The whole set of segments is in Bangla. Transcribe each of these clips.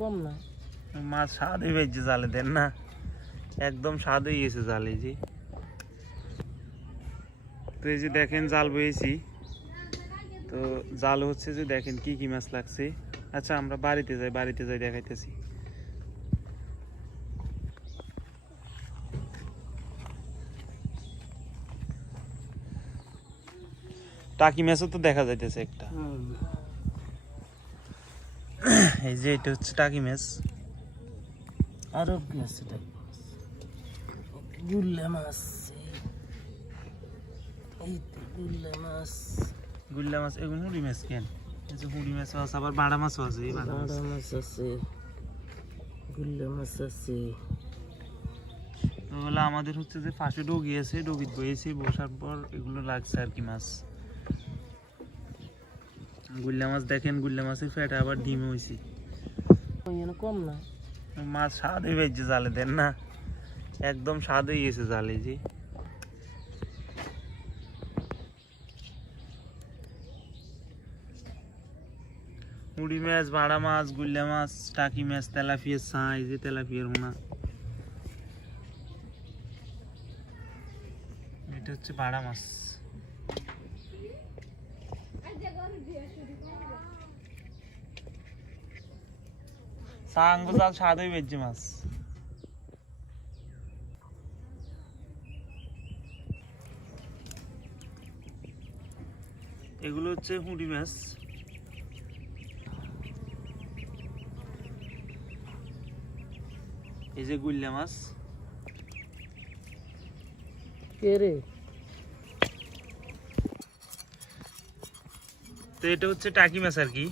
কম না। মাছ স্বাদ হয়ে গেছে জালে দেন না। একদম স্বাদ হয়ে গেছে জালে জি তো এই যে দেখেন জাল বয়েছি তো জাল হচ্ছে যে দেখেন কি কি মাছ লাগছে। আচ্ছা আমরা বাড়িতে যাই বাড়িতে যাই দেখাইতেছি। টাকি মাছও তো দেখা যাইতেছে একটা। এই যে এটা হচ্ছে টাকি মাছ। আরও কি আছে গুল্লা মাছ গুল্লা মাছ। গুল্লা মাছ এগুলো হুড়ি মাছ কেন? এই যে হুড়ি মাছ আছে আবার বাড়া মাছও আছে এই বাড়া মাছ। আছে গুল্লা মাছ আছে। আমাদের হচ্ছে যে ফাঁসে ডগি আছে ডগিত বয়েছি বসার পর এগুলো লাগছে আর কি মাছ। গুল্লা মাছ দেখেন গুল্লা মাছের ফ্যাটে আবার ডিম হয়েছে কম না। মাছ স্বাদ হয়ে গেছে জালে দেন না। একদম স্বাদ হয়ে গেছে জালে জি। মুড়ি মাছ, বাড়া মাছ, গুল্লা মাছ, টাকি মাছ তেলাপিয়ার চা যে তেলাপিয়ার মোনা এটা হচ্ছে বাড়া মাছ। সাঙ্গ জাল হয়ে গেছে মাছ। এগুলো হচ্ছে হুঁড়ি মাছ। এই যে গুল্লা মাছ। রে? তো এটা হচ্ছে টাকি মাছ আর কি।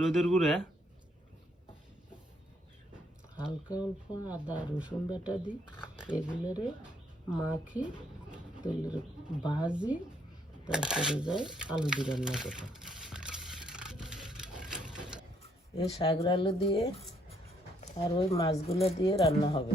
হলুদের গুঁড়া? হালকা অল্প আদা রসুন বাটা দিই এগুলোরে মাখি, তেলের ভাজি, তারপরে যাই আলু দিয়ে রান্না করতে এই শাক আলু দিয়ে আর ওই মাছগুলো দিয়ে রান্না হবে।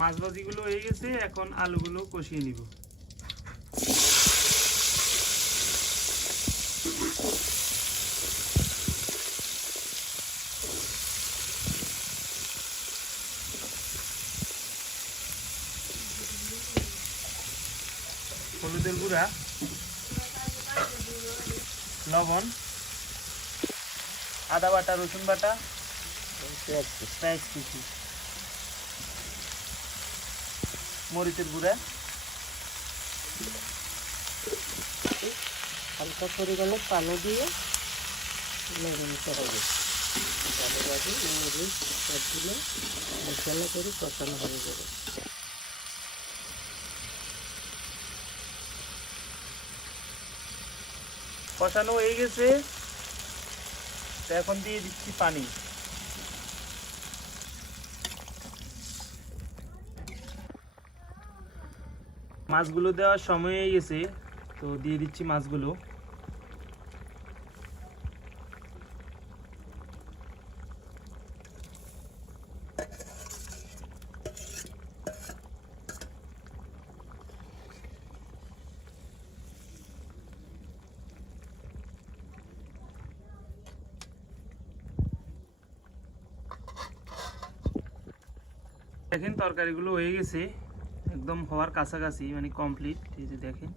মাছ ভাজিগুলো হয়ে গেছে এখন আলুগুলো কষিয়ে নিব। হলুদের গুঁড়া লবণ আদা বাটা রসুন বাটা পেঁয়াজ পেঁয়াজ কুচি। মরিচের গুঁড়া। হালকা করে পরিমাণে পানি দিয়ে নিতে হবে। ভালো ভাবে মরিচ সবগুলো মশলা করে কষানো হয়ে যাবে। কষানো হয়ে গেছে। এখন দিয়ে দিচ্ছি পানি। মাছগুলো দেওয়ার সময় হয়ে গেছে তো দিয়ে দিচ্ছি মাছগুলো। তরকারিগুলো হয়ে গেছে। একদম হওয়ার কাছাকাছি মানে কমপ্লিট এই যে দেখেন,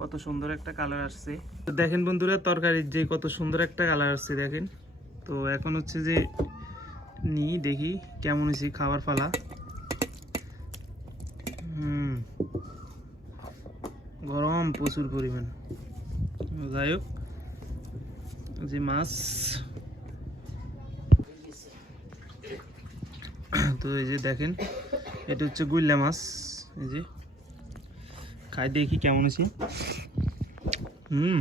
কত সুন্দর একটা কালার আসছে। তো দেখেন বন্ধুরা, তরকারির যে কত সুন্দর একটা কালার আসছে, দেখেন। তো এখন হচ্ছে যে নি দেখি কেমন হয়েছে খাবার ফালা হুম। গরম প্রচুর পরিমাণ। যাই হোক, যে মাছ। তো এই যে দেখেন, এটা হচ্ছে গুল্লা মাছ। যে। খাই দেখি কেমন আছে। হুম।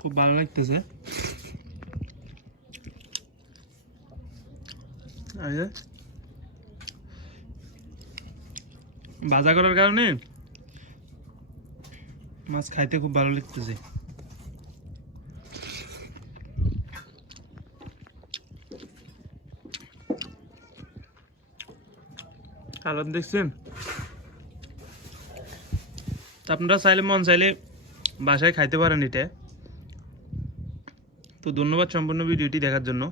খুব ভালো লাগতেছে। ভাজা করার কারণে মাছ খাইতে খুব ভালো লাগতেছে। কালার দেখছেন? আপনারা চাইলে মন চাইলে বাসায় খাইতে পারেন এটা। তো ধন্যবাদ সম্পূর্ণ ভিডিওটি দেখার জন্য।